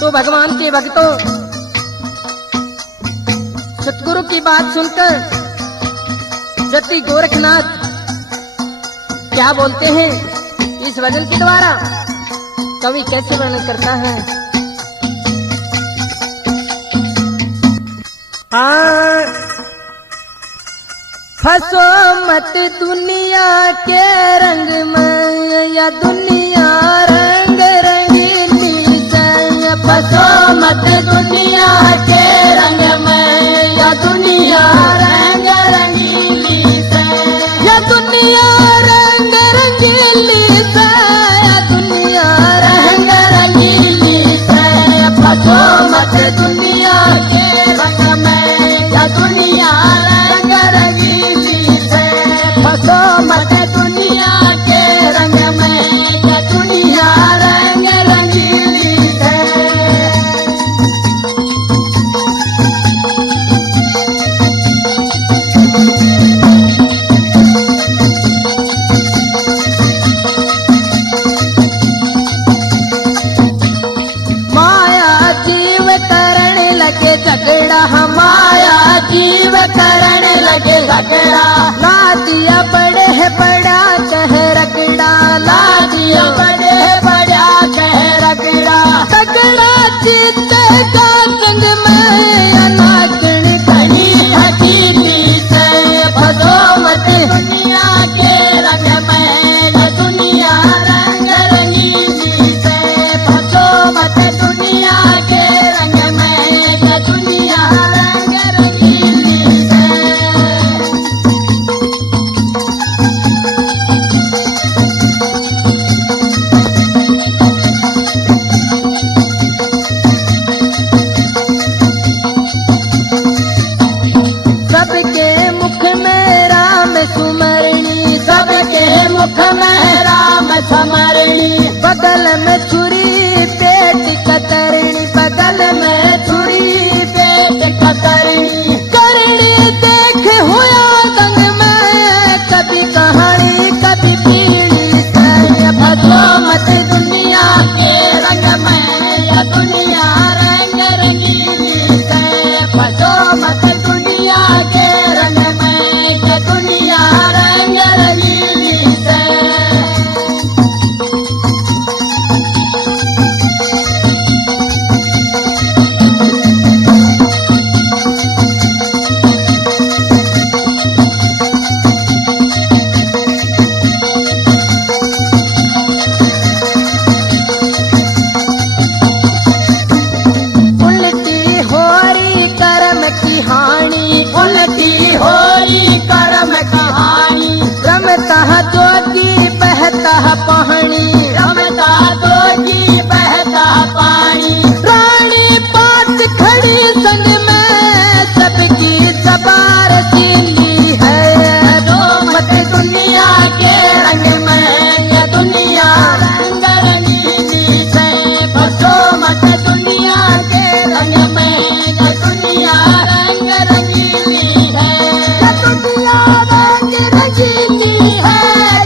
तो भगवान के भक्तों, सतगुरु की बात सुनकर जति गोरखनाथ क्या बोलते हैं इस भजन के द्वारा, कवि कैसे वर्णन करता है। फंसो मत दुनिया के रंग में, या दुनिया रंग रंगीली से। फंसो मत दुनिया के रंग में, या दुनिया रंग रंगीली से। या दुनिया रंग रंगीली से, या दुनिया रंग रंगीली से। फंसो मत दुनिया के रंग में, या दुनिया रंग रंगीली से। फंसो मत दुनिया के रंग में, या दुनिया रंग रंगीली है। माया जीव करण लगे झगड़ा, माया जीव करण लगे झगड़ा। लाजिया बड़े है बड़ा कह रगड़ा, लाजिया बड़े है बड़ा कह रगड़ा। तगड़ा जीतेगा संग में, अनागण खड़ी हकीकी से। फंसो मत दुनिया के रंग में, या दुनिया रंग रंगीली से। फंसो मत दुनिया के रंग में, या दुनिया रंग रंगीली से। सबके मुख में राम सुमरणी, सबके मुख में राम सुमरणी। बगल में छुरी पेट कतरणी, बगल में छुरी पेट कतरणी। करणी देख हुआ संग में, कभी कहानी कभी पीड़ी से। फंसो मत दुनिया के रंग में, या दुनिया रंग रंगीली से। फंसो मत दुनिया के रंग में, या दुनिया रंग रंगीली से। उल्टी होरी कर्म की हानि, उल्टी होरी कर्म की हानि। रमता जोगी बहता पानी, रमता जोगी बहता पानी। रानी पास खड़ी संग में, सबकी सवार सीली है। दो मत दुनिया के रंग में, या दुनिया रंग रंगीली से। फंसो मत दुनिया के रंग में, या दुनिया रंग रंगीली है। या दुनिया रंग रंगीली है,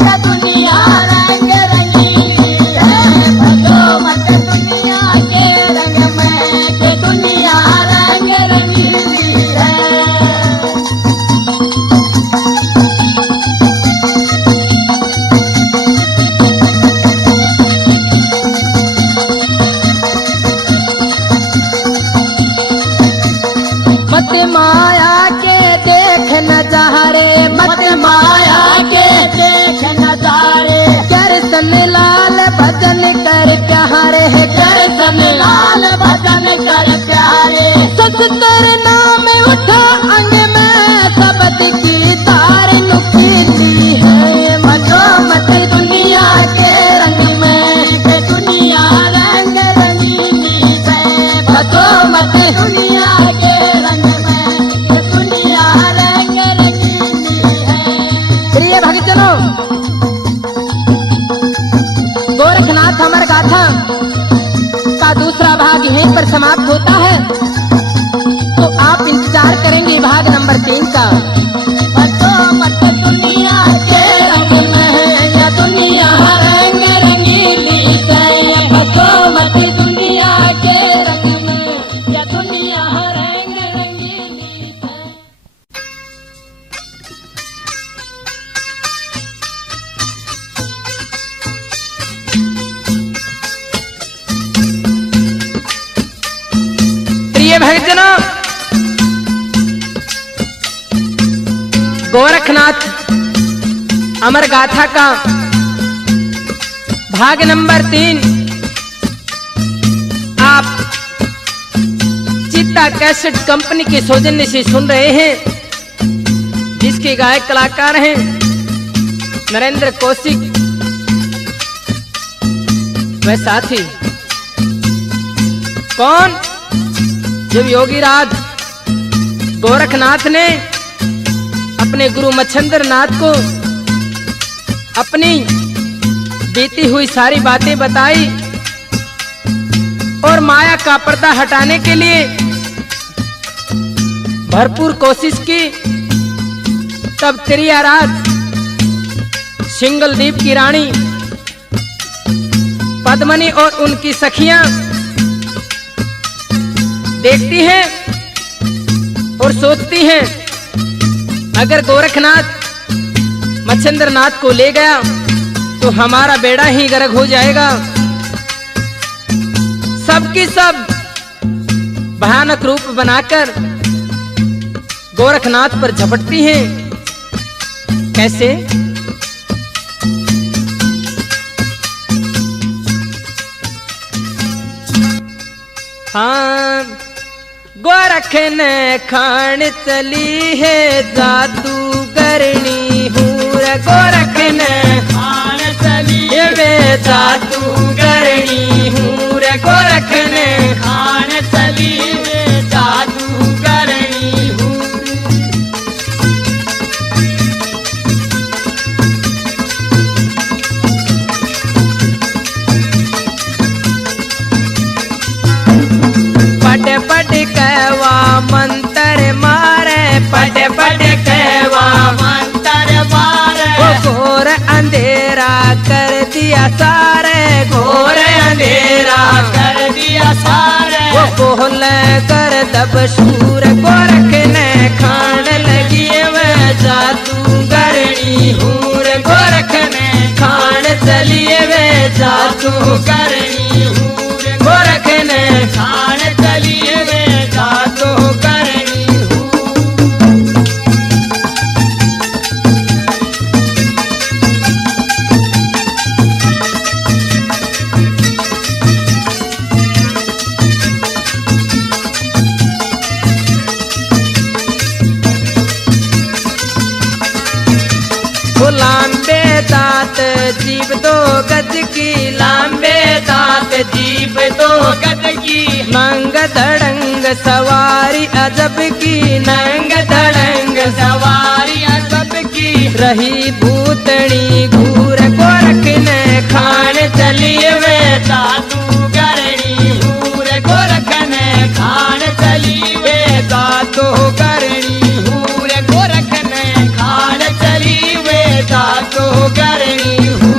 या दुनिया रंग रंगीली है। फंसो मत दुनिया के रंग में, या दुनिया रंग रंगीली है। मत माया के देख नजारे, मत माया के देख नजारे। करसन लाल भजन कर प्यारे, करसन लाल भजन कर प्यारे। सत्तर नाम उठा अंग में, शब्द की तार नुकीली है। फंसो मत दुनिया के रंग में, या दुनिया रंग रंगीली से। फंसो मत दुनिया के रंग में, या दुनिया रंग रंगीली है। प्रिय भक्तजनों, गोरखनाथ अमर गाथा का दूसरा भाग यहीं पर समाप्त होता है। तो आप इंतजार करेंगे भाग नंबर 3 का। फंसो मत दुनिया के रंग में, या दुनिया रंग रंगीली से। फंसो मत दुनिया के भक्तजनों, गोरखनाथ अमर गाथा का भाग नंबर 3 आप चित्ता कैसेट कंपनी के सौजन्य से सुन रहे हैं, जिसके गायक कलाकार हैं नरेंद्र कौशिक व साथी कौन, जब योगी राज गोरखनाथ ने अपने गुरु मच्छिंद्र नाथ को अपनी बीती हुई सारी बातें बताई और माया का पर्दा हटाने के लिए भरपूर कोशिश की, तब त्रियाराज सिंगलदीप की रानी पद्मनी और उनकी सखियां देखती हैं और सोचती हैं, अगर गोरखनाथ मच्छिंद्र नाथ को ले गया तो हमारा बेड़ा ही गर्क हो जाएगा। सबकी सब भयानक रूप बनाकर गोरखनाथ पर झपटती हैं। कैसे? हाँ, गोरख ने खान चली है जादूगरनी हूर, गोरख ने खान चली है जादूगरनी हूर, गोरख ने खान चली है जादूगरनी हूर। पट पट कहवा मंत्र मारे, पट पट कहवा मंत्र मारे, घोर अंधेरा कर दिया सारे, घोर अंधेरा कर दिया सारे, वो बोल कर दब शूर, गोरख ने खान लगी वह जादूगरनी हूर, गोरख ने खान चलिए वह जादूगरनी हूर, गोरख ने खान चलिए वह जादूगरनी हूर। लांबे दांत जीभ 2 गज की, लांबे दांत जीभ 2 गज की, नंग धड़ंग सवारी अजब की, नंग धड़ंग सवारी अजब की, रही भूतनी घूर, गोरख ने खान चलिए वे जादूगरनी हूर, गोरख ने खान चली वे जादूगरनी हूर, गोरख ने खान चली वे जादूगरनी हूर।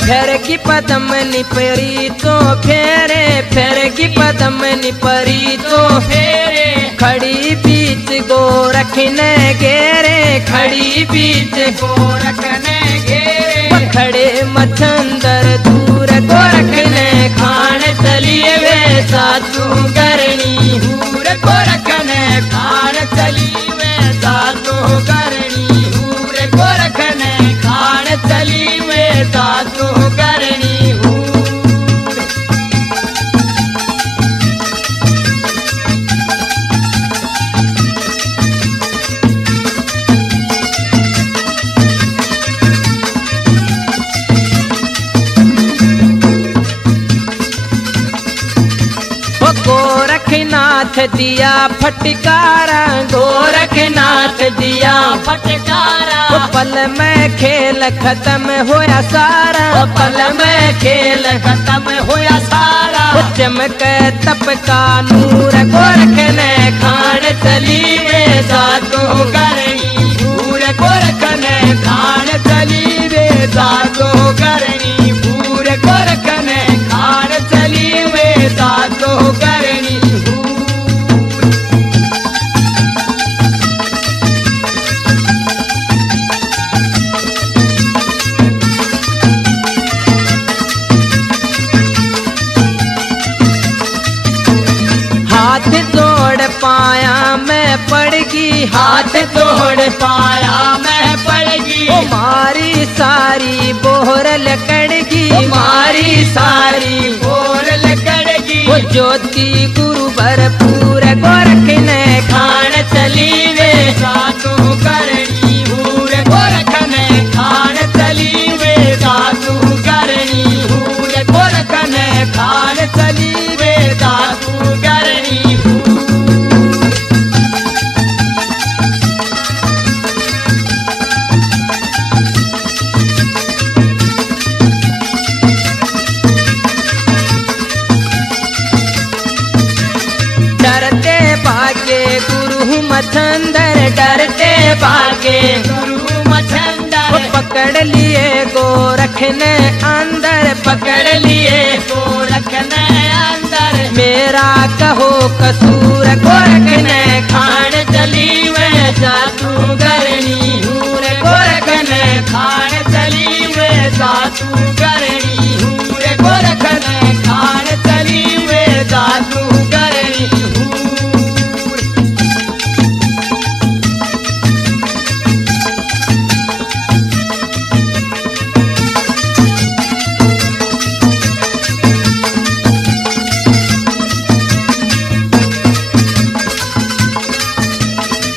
फेर की पदम निपरी तो फेरे, फेर की पदम निपरी तो फेरे, खड़ी बीच गोरख ने घेरे, खड़ी बीच गोरख ने घेरे, खड़े मच्छिंद्र दूर, गोरख ने खान चलिए वे जादूगरनी हूर, गोरख ने खान चली वे जादूगरनी हूर, गोरख ने खान चली वे जादूगरनी हूर। गोरखनाथ दिया फटकारा, गोरखनाथ दिया फटकारा, पल में खेल खत्म होया सारा, पल में खेल खत्म होया सारा, चमक तप का नूर, गोरख ने खान चली वे जादूगरनी हूर, गोरख ने खान चली वे जादूगरनी हूर, गोरख ने खान चली वे सारी बोहरल कड़गी, मारी सारी बोरल कड़गी। वो ज्योति गुरु भरपूर गोरख ने खान चली वे साधु करनी हूर, गोरख ने खान चली वे साधु करनी हूर, गोरख ने खान चली वे साधु करनी हूर। डरते भागे गुरु मछंदर, डरते भागे गुरु मछंदर, वो पकड़ लिए गोरख ने अंदर, पकड़ लिए गोरख ने अंदर। मेरा कहो कसूर गोरख ने खान चली वे जादू करनी हूर, गोरख ने खान चली वे जादू करनी हूर, गोरख ने खान चली वे जादू करनी हूर।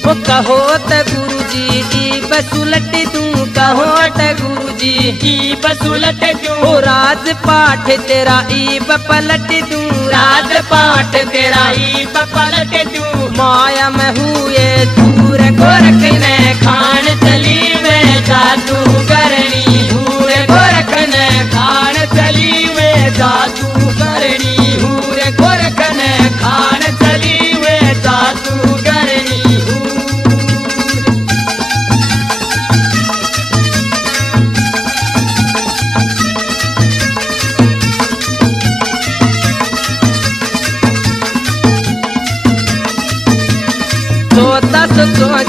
वो कहो त गुरुजी ई बसुलट दूं, कहो त गुरुजी की बसुलट क्यों ओ राज पाठ तेरा ई पलट दूं, राज पाठ तेरा ही पलट क्यों। माया में हुए दूर गोरख ने खान चली वे जादू करनी हूर, गोरख ने खान चली वे जादू करनी हूर, गोरख ने खान चली वे जादू करनी हूर।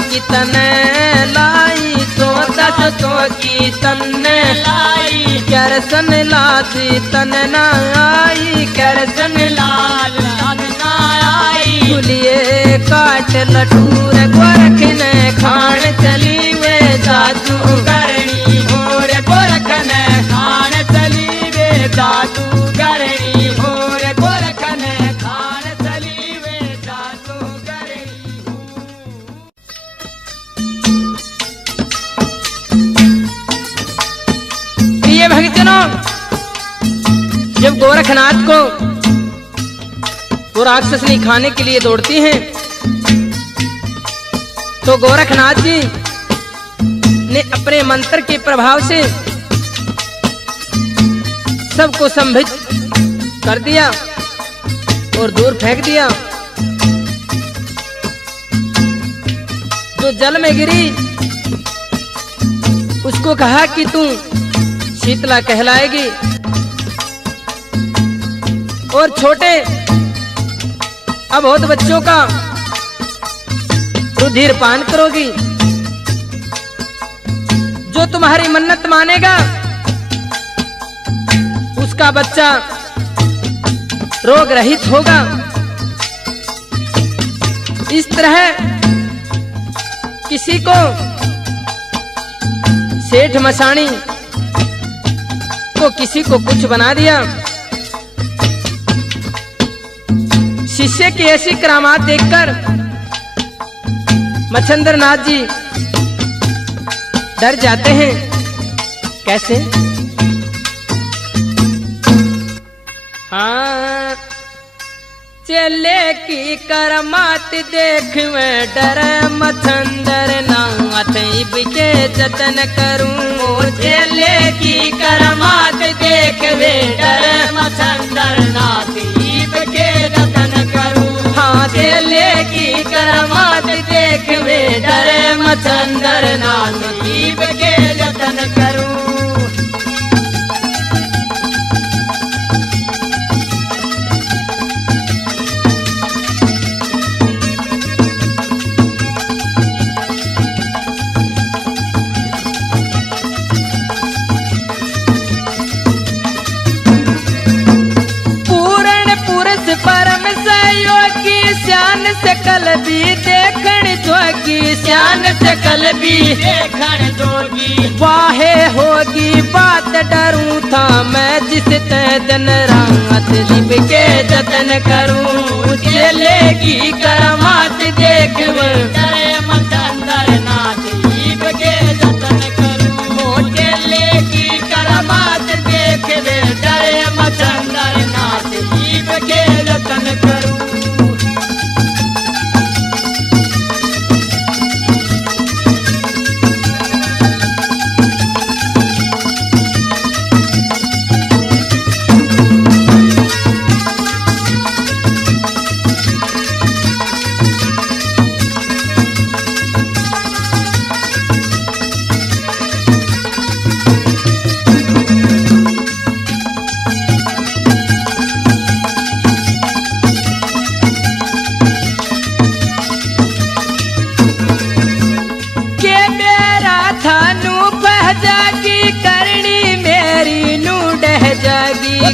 की तने लाई, 1400 की तने लाई, करसन लादी तन न आई, करसन लाल ना आई। गुलिये काट लटूर गोरख ने खान चली वे जादू करनी होर, गोरख ने खान चली वे जादू करनी होर, गोरख ने खान चली वे जादू करनी होर। प्रिय भक्तजनों, जब गोरखनाथ को वो राक्षसनी खाने के लिए दौड़ती हैं तो गोरखनाथ जी ने अपने मंत्र के प्रभाव से सबको संभित कर दिया और दूर फेंक दिया। जो जल में गिरी उसको कहा कि तू शीतला कहलाएगी और छोटे अबोध बच्चों का रुधिर पान करोगी। जो तुम्हारी मन्नत मानेगा उसका बच्चा रोग रहित होगा। इस तरह किसी को सेठ मसाणी को किसी को कुछ बना दिया। शिष्य की ऐसी करामात देखकर मच्छिंद्र नाथ जी डर जाते हैं। कैसे? हाँ, चले की करामात देख मैं डर मच्छिंद्र नाथ के जतन करूं। चले की करामात देख वे डर मच्छिंद्र नाथ के जतन करूं। हाँ, चले की करामात देख वे डर मच्छिंद्र नाथ के जतन करूं। परम सहयोगी श्यान सकल भी देखण जोगी। श्यान मन से कल भी देखण जोगी वाहे होगी बात डरूं था मैं जिस दिन रात शिव के जतन करूं चेले की करामात देखवे डरे मचंदर नाथ शिव के जतन करूं चेले की करामात देखवे डरे मचंदर नाथ शिव के जतन करूं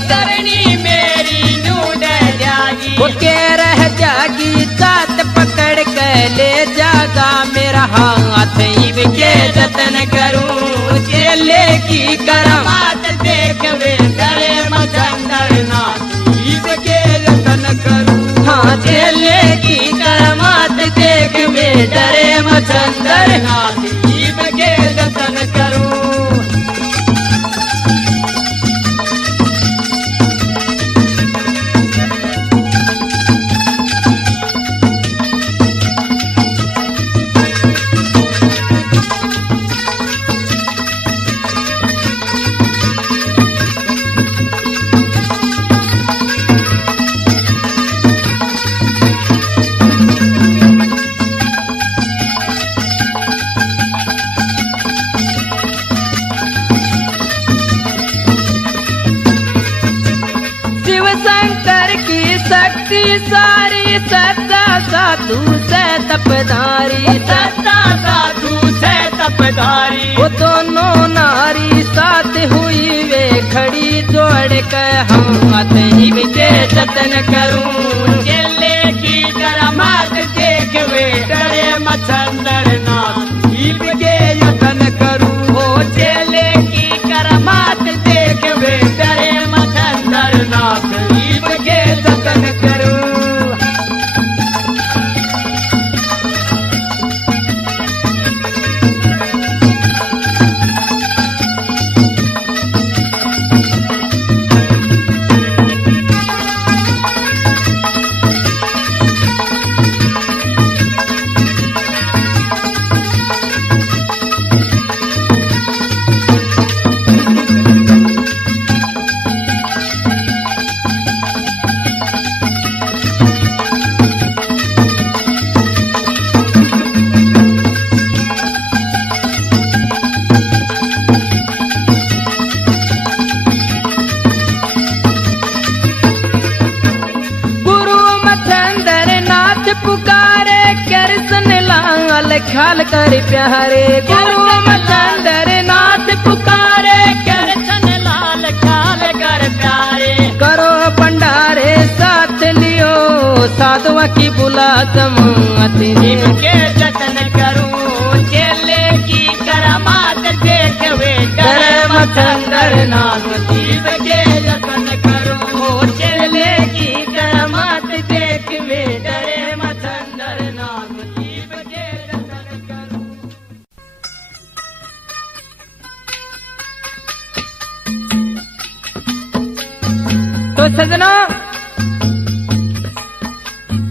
करनी मेरी नूड जागी के रह जागी साथ पकड़ के ले जागा मेरा हाथ इब के जतन करूं चेले की करामात देखवे डरे मचंदर नाथ शिव के जतन करूं हाँ चेले की करामात देखवे डरे मचंदर नाथ शिव के जतन करूं सारी सत्ता साधु से तपधारी सत्ता साधु से तपधारी वो दोनों नारी साथ हुई वे खड़ी जोड़ कर हम हिम के जतन करूं चेले की करामात देखवे डरे मचंदर नाथ शिव के जतन करूं हो चेले की करामात देखवे डरे मचंदर नाथ शिव के जतन करूं ख्याल कर प्यारे गुरु मचंदर नाथ पुकारे कृष्ण लाल ख्याल कर प्यारे करो भंडारे साथ लियो साधुआ की बुला जमात शिव के जतन करूं चेले की करामात देखवे डरे मचंदर नाथ शिव के जतन करूं चेले की करामात देखवे डरे मचंदर नाथ शिव के जतन करूं तो सजना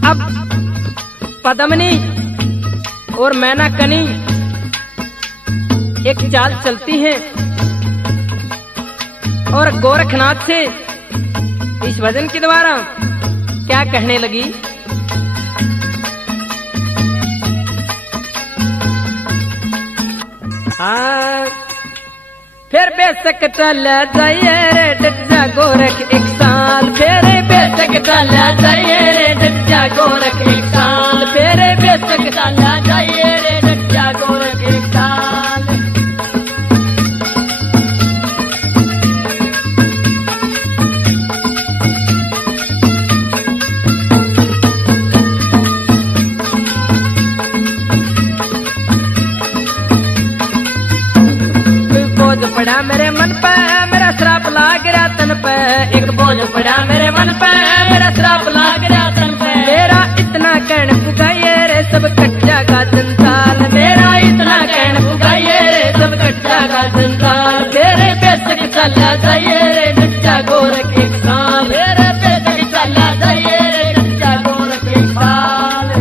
अब पद्मनी और मैना कनी एक चाल चलती है और गोरखनाथ से इस भजन के द्वारा क्या कहने लगी। हाँ फिर बेशक चल जाइए रे डजा गोरख एक साल फिर बेशक चल जाइए रे डजा गोरख एक साल फिर बेशक चल जाइए रे डजा गोरख एक साल। पड़ा मेरे मन पे, मेरा श्राप लाग गया तन पे। एक बोझ पड़ा मेरे मन पे, मेरा श्राप लाग गया तन पे। मेरा इतना कहन पुगाइए रे सब कच्चा का संसाल। मेरा इतना कहन पुगाइए रे सब कच्चा का संसाल। तेरे बेसक चला जाइए रे कच्चा गोरख एक साल। तेरे बेसक चला जाइए रे कच्चा गोरख एक साल।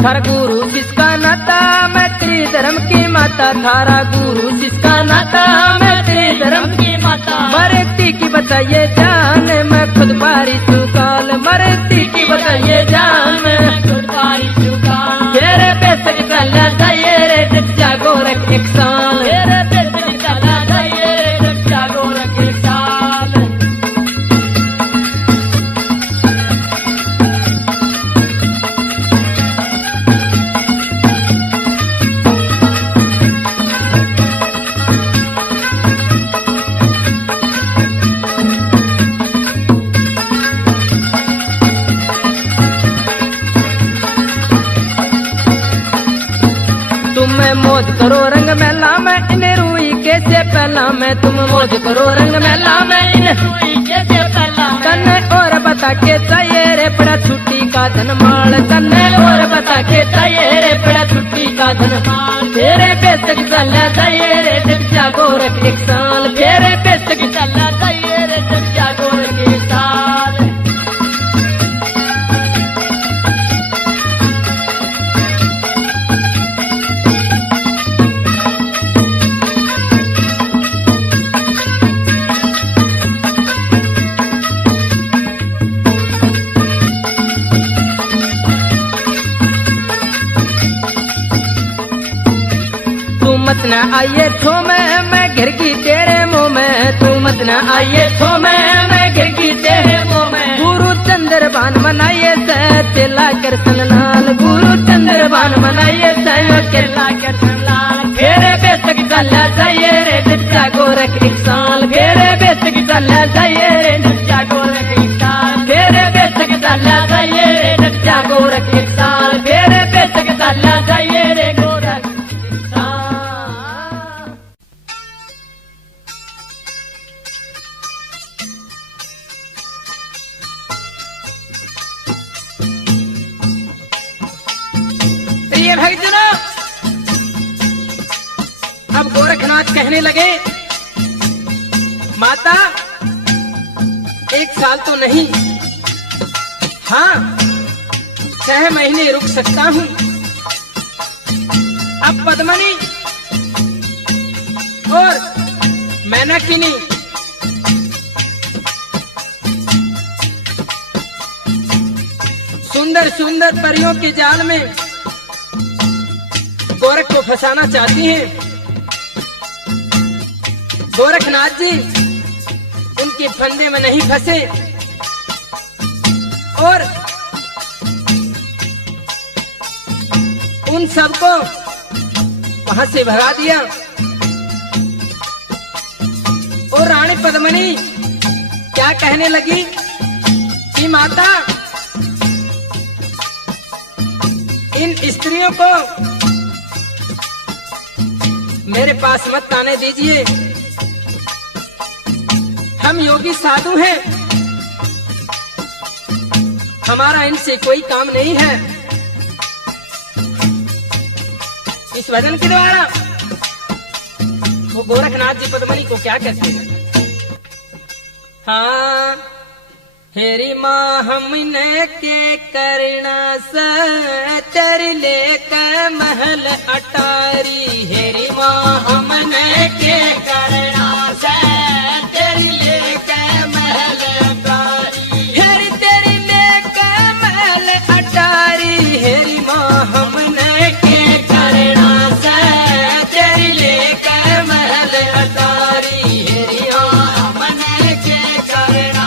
थारा गुरु जिसका नाता मैं त्रिधर्म की माता। थारा गुरु जिसका नाता मैं त्रिधर्म की माता। मरती की बताइए जान मैं खुद बारी सुकाल। मरती की बताइए जान मैं खुद बारी चुका। तेरे बेसक चला जाइए रे कच्चा गोरख एक साल। तेरे बेसक चला जाइए रे कच्चा गोरख एक साल। तुम मौज करो रंग मेला में इन रूई के से पहला मैं। तुम मौज करो रंग मेला में इन रूई के से पहला तन्ने और बता के चाहिए रे बड़ा छुट्टी का धनमाल। तन्ने और बता के चाहिए रे बड़ा छुट्टी का धनमाल। तेरे बेसक चला जाइए रे कच्चा गोरख एक साल। तेरे बेसक चला जाइए रे कच्चा गोरख एक साल। तू मत न आइए छो मैं घर की तेरे मुँह में। तू मत न आइए छो मैं घर की तेरे मुँह में। गुरु चंद्रभान मनाइए से चला कर लाल। गुरु चंद्रभान मनाइए से चला कर लाल। फेरे बेसक चला जाइए रे कच्चा गोरख एक साल। फेरे बेसक चला जाइए रे कच्चा गोरख एक साल। फेरे बेसक चला जाइए रे कच्चा गोरख एक साल। फेरे बेसक चला जाइए रे गोरख एक साल। प्रिय भक्तजनों, अब गोरखनाथ कहने लगे माता 1 साल तो नहीं, हाँ 6 महीने रुक सकता हूँ। अब पद्मनी और मैनाकिनी सुंदर सुंदर परियों के जाल में गोरख को फंसाना चाहती हैं। गोरखनाथ जी उनके फंदे में नहीं फंसे और उन सबको वहां से भगा दिया। और रानी पद्मनी क्या कहने लगी कि माता इन स्त्रियों को मेरे पास मत आने दीजिए। हम योगी साधु हैं, हमारा इनसे कोई काम नहीं है। इस भजन के द्वारा वो गोरखनाथ जी पद्मनी को क्या कहते हैं? हाँ हेरी माँ हमने के करना सचर ले के महल अटारी। हेरी माँ हमने के करना सचर ले के महल अटारी। हेरी तेरी ले के महल अटारी। हेरी माँ हमने के करना सचर ले के महल अटारी। हेरी माँ हमने के करना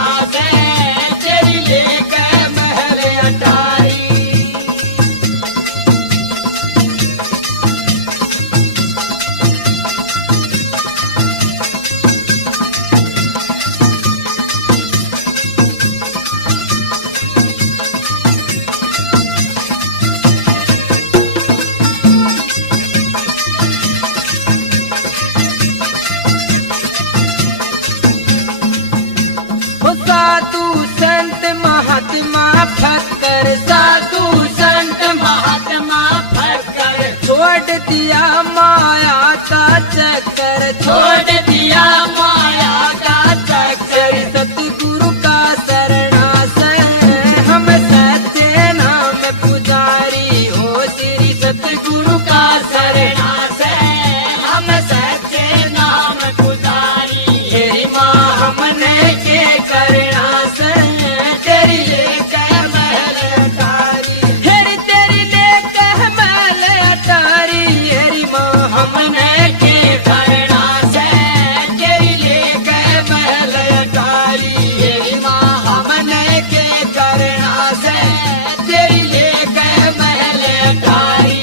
साधु संत महात्मा फकर, साधु संत महात्मा फकर, छोड़ दिया माया का चक्कर, छोड़ दिया माया का चक्कर। सतगुरु का शरणाश्रय हम सच्चे नाम पुजारी हो, श्री सतगुरु का शरणाश्रय हम सच्चे नाम पुजारी। तेरी माँ हमने के करना से तेरी लेकर महल अटारी, तेरी लेकर महल अटारी, तेरी माँ हमने के करना से तेरी लेकर महल अटारी। तेरी माँ हमने के करना से तेरी लेकर महल अटारी।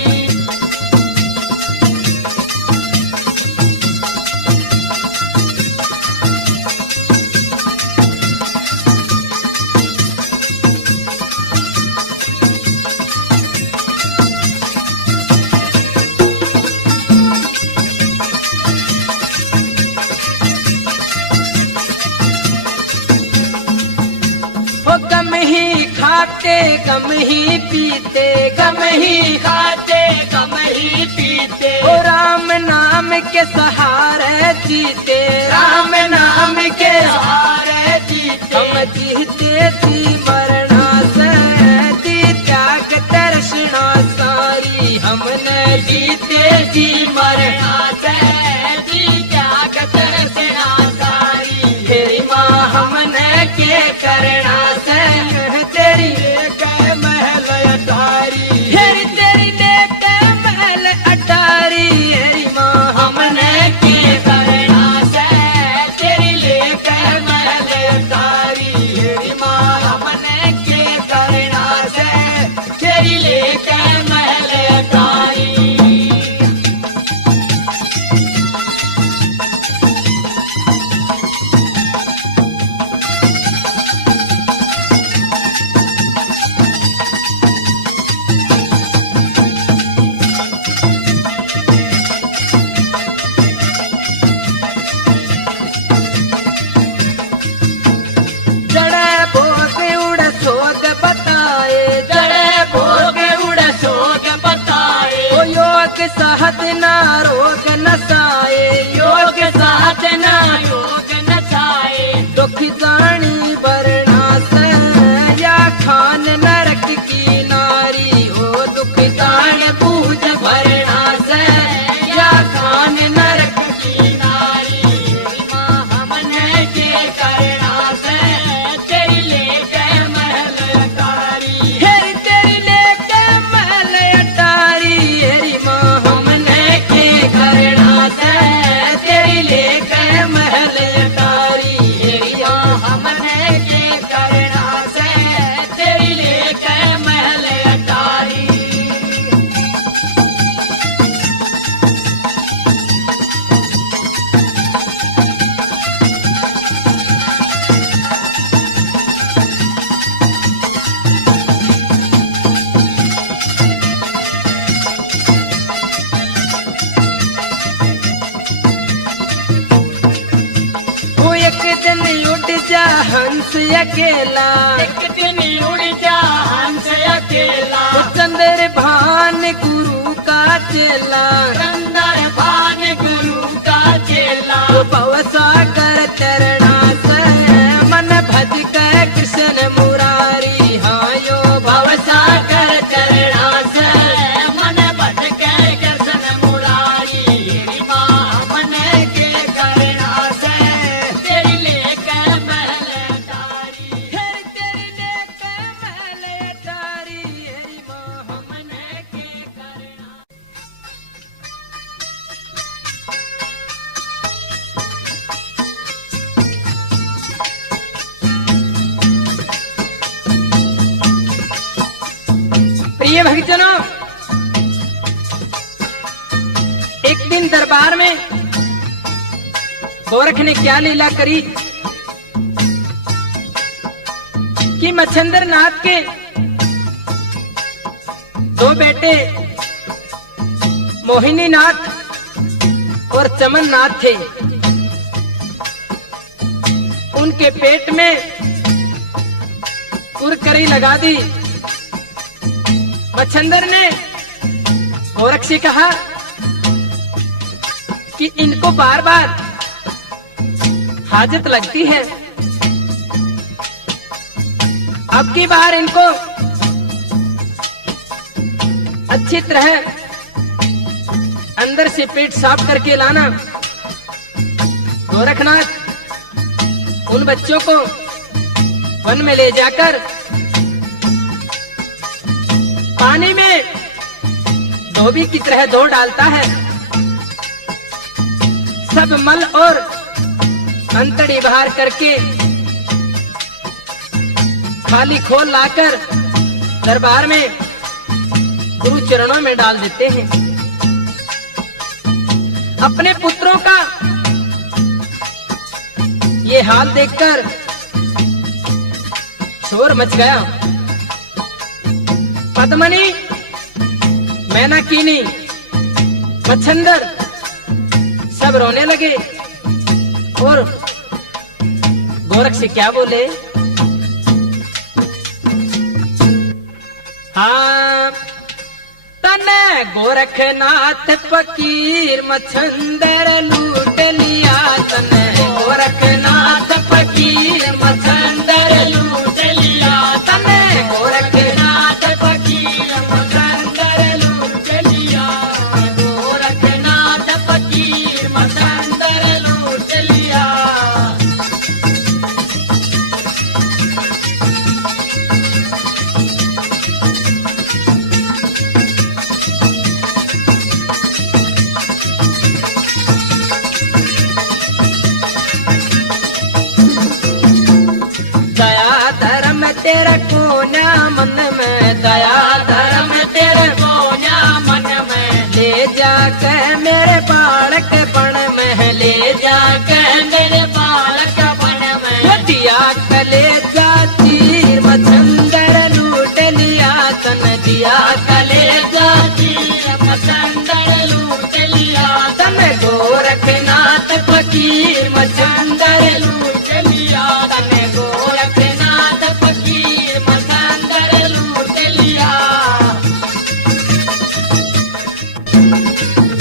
हो गम ही खाते गम ही पीते, गम ही खाते गम ही पीते, ओ राम नाम के सहारे जीते, राम नाम के सहारे जीते। हम जीते थी मरना से दी त्याग दर्शना सारी, हमने जीते जी मरना से जी त्याग दर्शना सारी। तेरी माँ हमने के करना से तेरी लेकर महल अटारी। तेरी लेकर महल अटारी, तेरी माँ हमने के करना से तेरी लेकर महल अटारी। तेरी माँ हमने के करना से तेरी लेकर महल अटारी। जड़े भोग उड़ सोग बताए, जड़े भोग उड़ सोग बताए, ओ योग सहत ना रोग नसाए, योग साथ न योग नचाए। दुख जानी बरना से या खान नरक की नारी, हो दुख जान बूझ भरना से या खान नरक की नारी। तेरी माँ हमने के करना से तेरी लेकर महल अटारी। तेरी लेकर महल अटारी, तेरी माँ हमने के करना से तेरी लेकर महल अटारी, तेरी माँ हमने के करना से तेरी लेकर महल अटारी। वो एक दिन उड़ जा हंस अकेला, एक दिन उड़ जा हंस अकेला, वो चंद्र भान गुरु का चेला, चंदर भान गुरु का चेला। वो भवसागर चरणा से मन भज कर कृष्ण मुरारी, हाँ यो भवसागर चरणा से मन भज के कृष्ण मुरारी। तेरी माँ हमने के करना से तेरी लेकर महल अटारी। तेरी लेकर महल अटारी, तेरी माँ हमने के करना। प्रिय भक्तजनों, एक दिन दरबार में गोरख ने क्या लीला करी कि मच्छंदर नाथ के दो बेटे मोहिनी नाथ और चमन नाथ थे। उनके पेट में कुरकरी लगा दी। मच्छंदर ने गोरख से कहा कि इनको बार बार हाजत लगती है, अब की बार इनको अच्छी तरह अंदर से पेट साफ करके लाना। गोरखनाथ उन बच्चों को वन में ले जाकर पानी में धोबी की तरह धो डालता है। सब मल और अंतड़ी बाहर करके खाली खोल लाकर दरबार में गुरु चरणों में डाल देते हैं। अपने पुत्रों का ये हाल देखकर शोर मच गया। पद्मनी, मैनाकिनी, मच्छंदर सब रोने लगे और गोरख से क्या बोले? हाँ, तने गोरखनाथ फकीर मच्छंदर लूट लिया। तने गोरखनाथ फकीर मच्छंदर लूट लिया। तने गोरखनाथ फकीर मच्छंदर लूट लिया। गोरखनाथ फकीर मच्छंदर लूट लिया। तेरा कोना मन में, दया धर्म तेरे कोना मन में, ले जाकर मेरे बालक बन में, ले जाकर मेरे बालक बन में, दिया कलेजा तीर मच्छंदर लूट लिया। तन दिया कलेजा तीर मच्छंदर लूट लिया। तन गोरखनाथ फकीर मच्छंदर लूट लिया। तन गोरखनाथ फकीर मच्छंदर लूट लिया।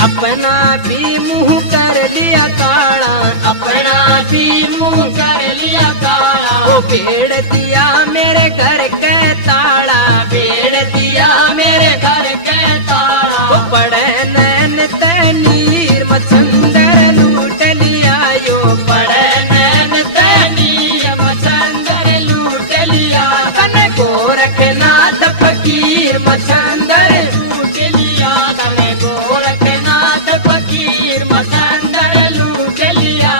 अपना भी मुंह कर लिया काला, अपना भी मुंह कर लिया काला। वो बेड़ दिया मेरे घर के ताला, बेड़ दिया मेरे घर के ताला। वो पड़े नैन तैनीर मच्छंदर लूट लिया। यो पड़े नैन तैनीर मच्छंदर लूट लिया। तन गोरखनाथ फकीर मच्छंदर लूट लिया। तन गोरखनाथ फकीर मच्छंदर लूट लिया।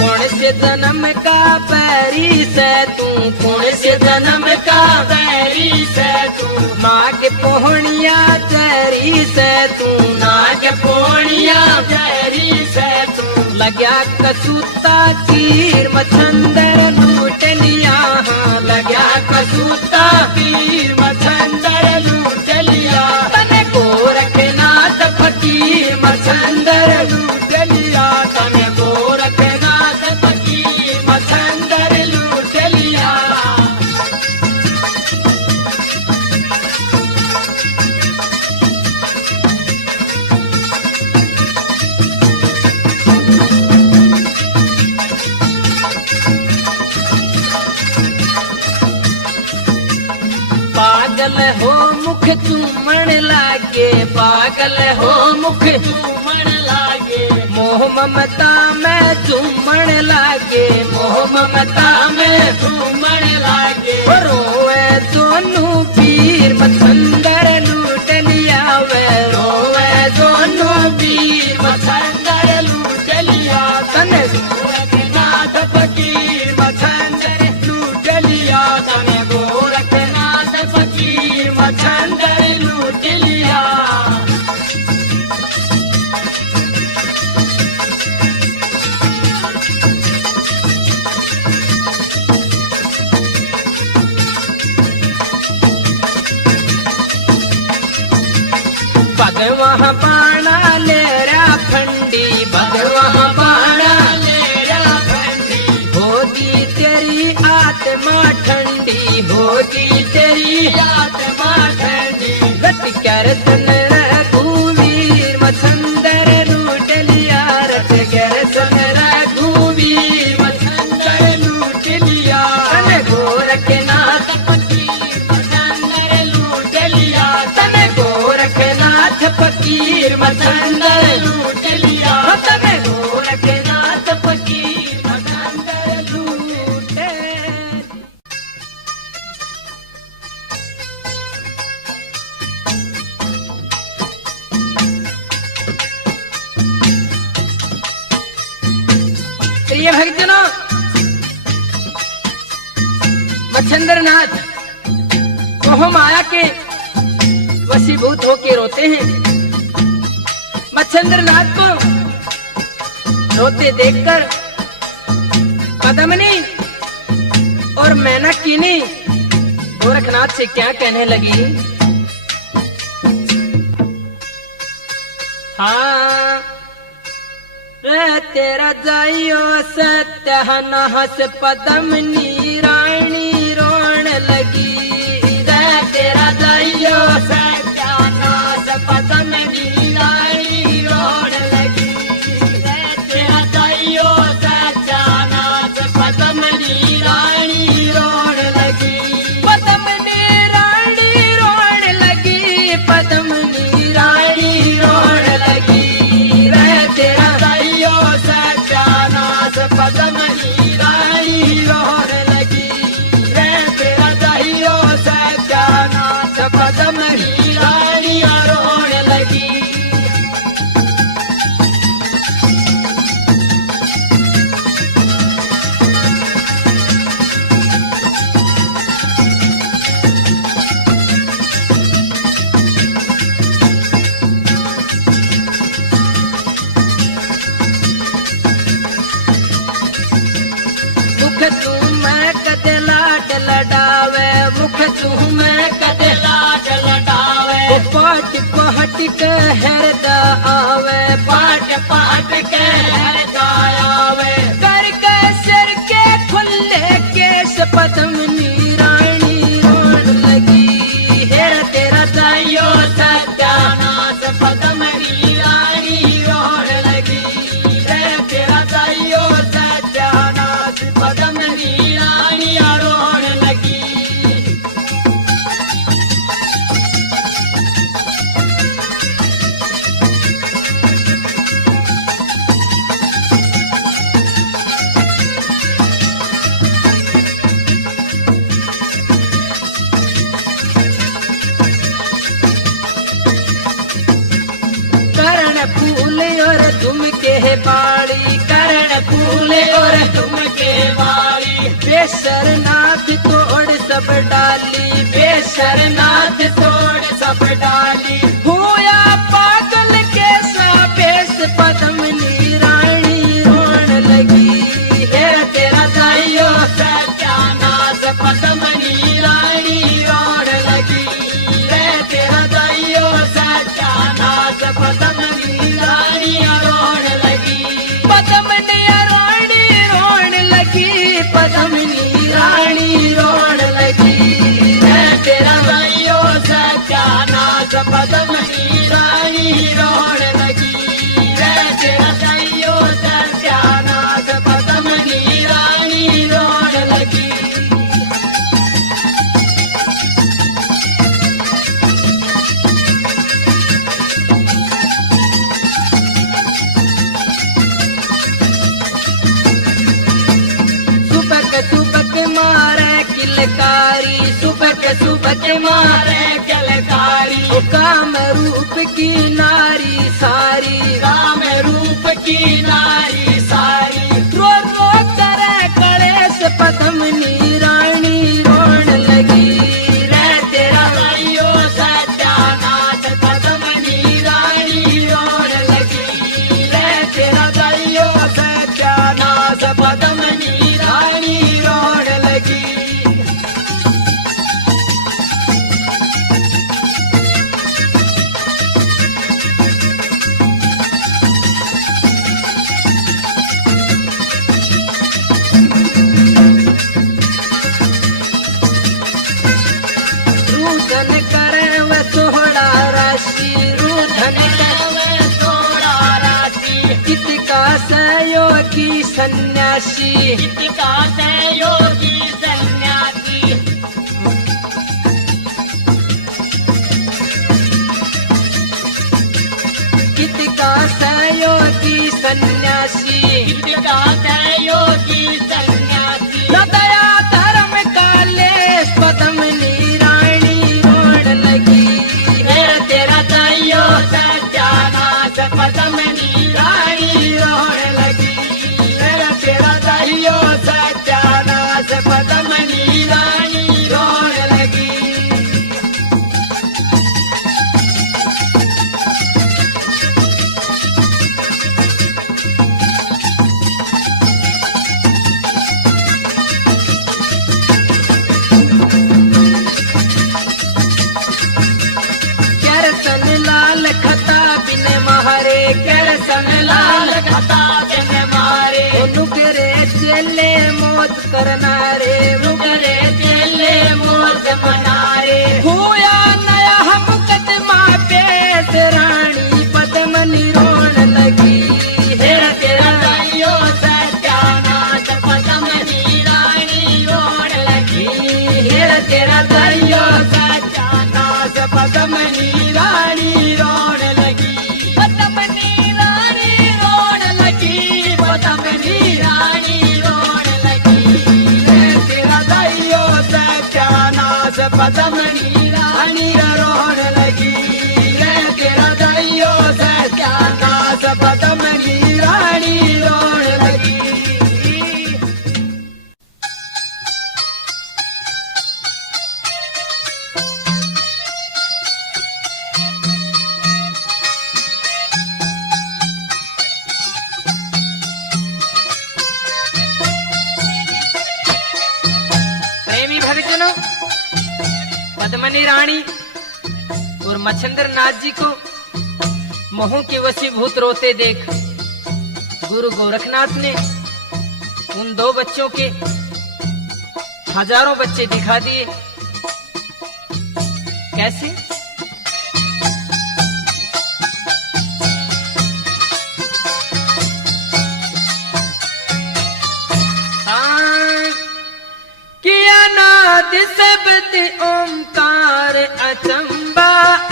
कौन से जन्म का पैरी से तू, कौन से जन्म का पैरी से तू, माँ के पोहणिया चरी से तू, माँ के पोहणिया चरी से तू। लग्या कसूता तीर मच्छंदर लूट लिया। हाँ, लग्या कसूता तीर मच्छंदर लूट लिया। तने गोरखनाथ फकीर मच्छंदर लूट लिया। तने गोरखनाथ फकीर मच्छंदर लूट लिया। पागल हो मुख चूमण लागे, पागल हो मुख चूमण लागे। मोह ममता में चूमण लागे, मोह ममता में चूमण लागे। रोए दोनों पीर मच्छंदर लूट लिया। वे रोए दोनों पीर मच्छंदर लूट लिया। तन गोरखनाथ फकीर मच्छंदर लूट लिया। तन गोरखनाथ फकीर मच्छंदर लूट लिया। भगवा बाणा ले रा फंडी, भगवा बाणा ले रा फंडी। होगी तेरी आत्मा ठंडी, होगी तेरी आत्मा ठंडी। रट कर सन रघुवीर मछंदर लूट लिया, रट कर सन रघुवीर मछंदर लूट लिया। तन गोरखनाथ फकीर मछंदर लूट लिया, तन गोरखनाथ फकीर मछंदर लूट लिया, तन गोरखनाथ फकीर मछंदर लूट। प्रिय भक्तजनों, मच्छंद्रनाथ मोह माया के वशीभूत होके रोते हैं। मच्छंद्रनाथ को रोते देखकर पद्मिनी और मैनाकिनी गोरखनाथ से क्या कहने लगी। हाँ रे तेरा जाइयो सत्यानाश, पद्मिनी रानी रोण लगी। रे तेरा जाइयो सत्यानाश, पद्मिनी रानी रोण लगी। रे तेरा जाइयो सत्यानाश, पद्मिनी रानी रोण लगी। पद्मिनी रानी रोण लगी, पद्मिनी रानी रोण लगी। रे तेरा जाइयो सत्यानाश, पद्मिनी रानी रोण लगी। रे तेरा जाइयो सत्यानाश, पद्मिनी रानी रोण लगी। मुख तू मैं कदे लाड लडावे, मुख तू मैं कदे लाड लडावे। पाट पाट के हरदा आवे, पाट पाट के हरदा आवे। कर के सिर के खुले केश, पद्मिनी रानी रोण लगी। हेर तेरा जाइयो सत्यानाश, पद्मिनी रानी रोण लगी। हे तेरा जाइयो सत्यानाश, पद्मिनी रानी रोण लगी। करण फूल और झुमके बाड़ी, करण फूल और झुमके बाड़ी। बेशरनाथ तोड़ सब डाली, बेशरनाथ तोड़ सब डाली। हुआ पागल के सापेश, पद्मिनी रानी रोण लगी। हे तेरा जाइयो सत्यानाश, पद्मिनी रानी रोण लगी। हे तेरा जाइयो सत्यानाश, पद्मिनी रानी रोण लगी। पद्मिनी रानी रोण लगी, पद्मिनी रानी रोण लगी। है तेरा जाइयो सत्यानाश, पद्मिनी रानी रोण लगी। है तेरा जाइयो सत्यानाश, पद्मिनी रानी रोण लगी। सुबक मारे किलकारी, सुबक मारे किलकारी। काम रूप की नारी सारी, काम रूप की नारी सारी। रो रो करे कलेश, पद्मिनी रानी रोण लगी। रे तेरा जाइयो सत्यानाश, पद्मिनी रानी रोण लगी। रे तेरा जाइयो सत्यानाश, पद्मिनी रानी रोण लगी। योगी सन्यासी गीत गाते योगी सन्यासी गीत गाते योगी सन्यासी गीत गाते योगी सन्यासी न दया धर्म काले पद्मनी रानी रोड लगी तेरा दैयो सत्यानाश पद्मनी रानी रोड लगी तेरा दैयो सत्यानाश पद्मनी रानी रोड लगी करसन लाल खता बिन महारे करसन लाल खता बिन मारे नुकरे चले मौत करना रे नुकरे चले मोज मनारे हुआ नया मुकदमा पेश रानी पद्मनी रोड लगी तेरा दैयो सत्यानाश पद्मनी रानी रोड लगी तेरा दैयो सत्यानाश पद्मनी रानी रोड लगी पद्मनी रानी रोड लगी पद्मनी रानी रोड लगी तेरा दैयो सत्यानाश पद्मनी रानी रोड लगी तेरा दैयो सत्यानाश पद्मनी रानी रोड लगी प्रेमी भक्तजनों, पद्मनी रानी और मच्छिंद्र नाथ जी को मोह के वशीभूत रोते देख गुरु गोरखनाथ ने उन दो बच्चों के हजारों बच्चे दिखा दिए। कैसे? किया नाद शब्द ओंकार अचंबा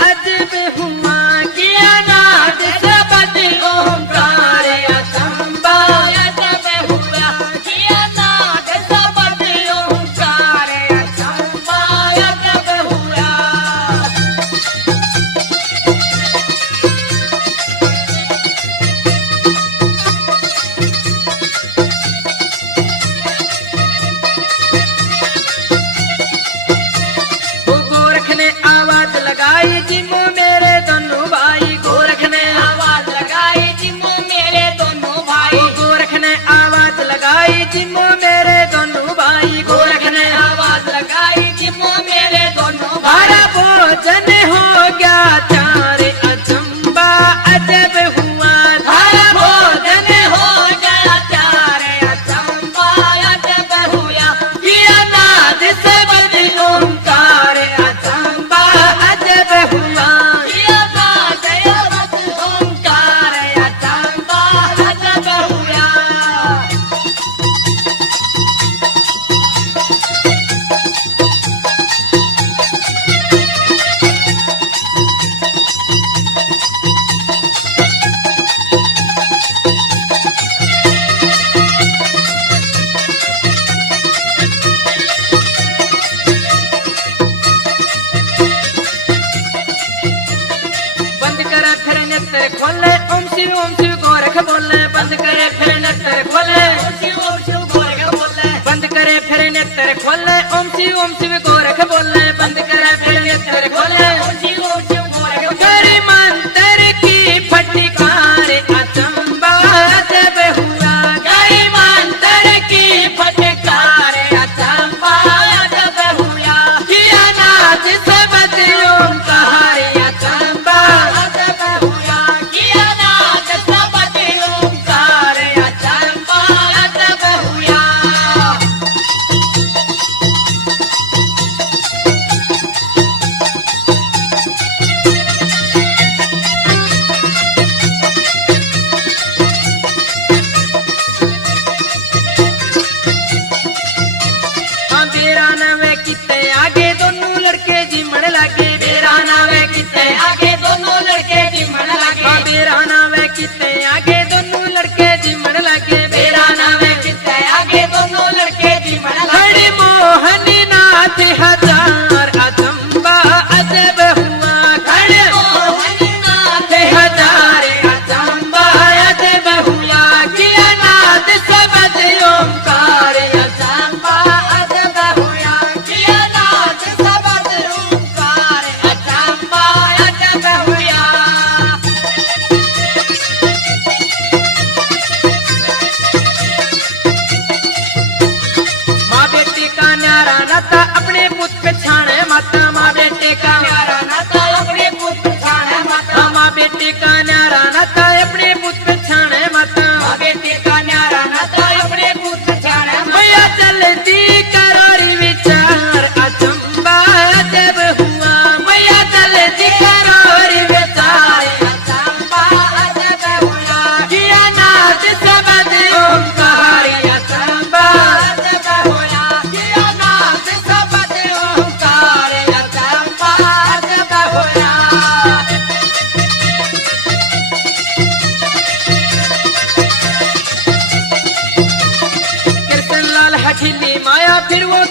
अजब हुआ किया नाद शब्द ओंकार अचंबा अजब हुआ किया नाद शब्द ओंकार अचंबा अजब हुआ वो गोरख ने आवाज लगाई जिमो मेरे दोनों भाई गोरख ने आवाज लगाई जिम्मो मेरे दोनों भाई वो गोरख ने आवाज लगाई जिमो मेरे दोनों भाई गोरख ने आवाज लगाई जिम्मो मेरे दोनों भाई हमारा भोजन हो गया चार अचंबा अजब हुआ हर भोजन हो गया चार अचंबा अजब हुआ किया नाद शब्द ओंकार अचंबा अजब हुआ किया नाद शब्द ओंकार अचंबा अजब हुआ बंद करे फिर नेत्र खोले ओम शिव गोरख बोले बंद करे फिर नेत्र खोले शिव शिव गोरख बोले बंद करे फिर नेत्र खोले ओम शिव गोरख बोले बंद करे फिर नेत्र खोले शिव शिव गोरख करी मंत्र की फटकार अचंबा अजब हुआ गई मंत्र की फटकार अचंबा अजब हुआ किया नाद शब्द ओंकार अचंबा अजब हुआ किया नाद शब्द ओंकार अचंबा अजब हुआ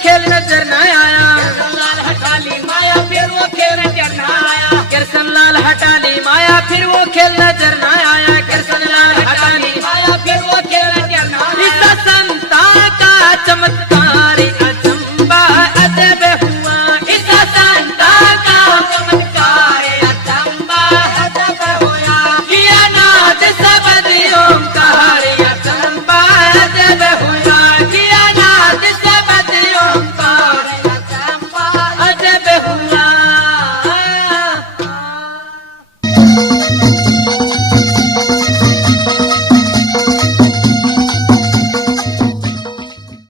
खेल नजर न